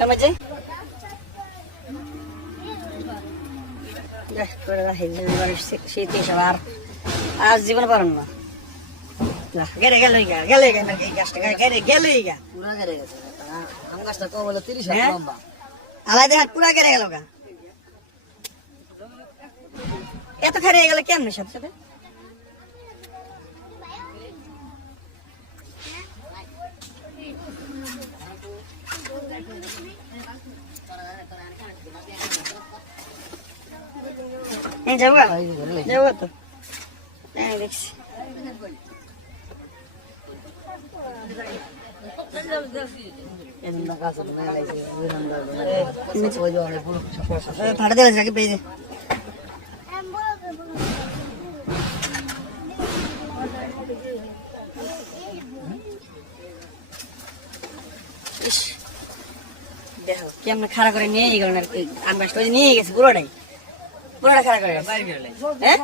Kamu aja. Dah, kalau dah ini baru sih sabar. জীবনে পারেন না গেলে গেলে গেলে গেলে এই গাছটা গেলে গেলে পুরা গেলে গেছে আম গাছটা কম হলো 30 হাত লম্বা আলাদা হাত পুরা গেলে গেল গা এত খারে গেলে কেমনে সাথে সাথে এই যাবো যাবো তো হ্যাঁ দেখছি ভাড়া দিলে যাকে পেয়ে দেখো কেমন খাড়া করে নিয়ে গেল না আম গাছটা নিয়ে গেছে পুরোটাই পুরোটা খাড়া করে হ্যাঁ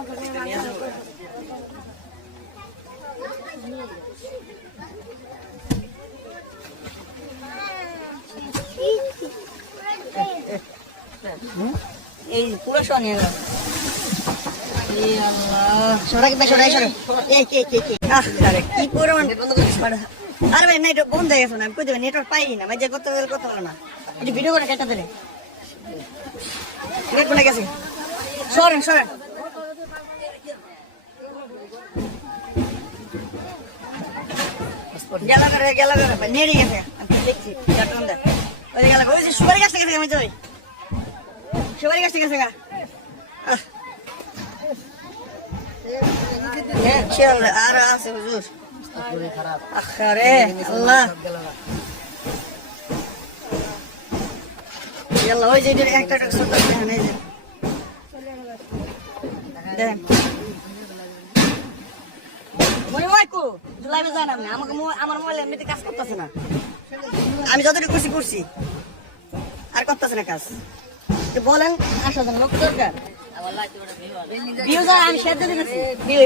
এই পুরো শোনে সরাই সরাই সরাই আরে কি পরিমাণ আরে ভাই নেট বন্ধ হয়ে গেছে না আমি কই দেবে নেটওয়ার্ক পাই না ভাই যে কত হলো না এই ভিডিও করে কেটে দিলে নেট বলে গেছে সরেন সরেন গেল করে নেড়ে গেছে আমি দেখছি ওই গেল ওই যে সুপারি গাছটা গেছে আমি যাই সুপারি গাছটা গেছে গা চল আর আছে হুজুর আরে আল্লাহ আল্লাহ ওই যে একটা ছোট দেখেন এই যে দেখেন মনে হয় কো লাইভে যান আপনি আমাকে আমার মোবাইলে এমনিতে কাজ করতেছে না আমি যতটুকু করছি আর করতেছে না কাজ বলেন 80,000 লোক দরকার ভিউ আমি শেয়ার দিয়ে দিচ্ছি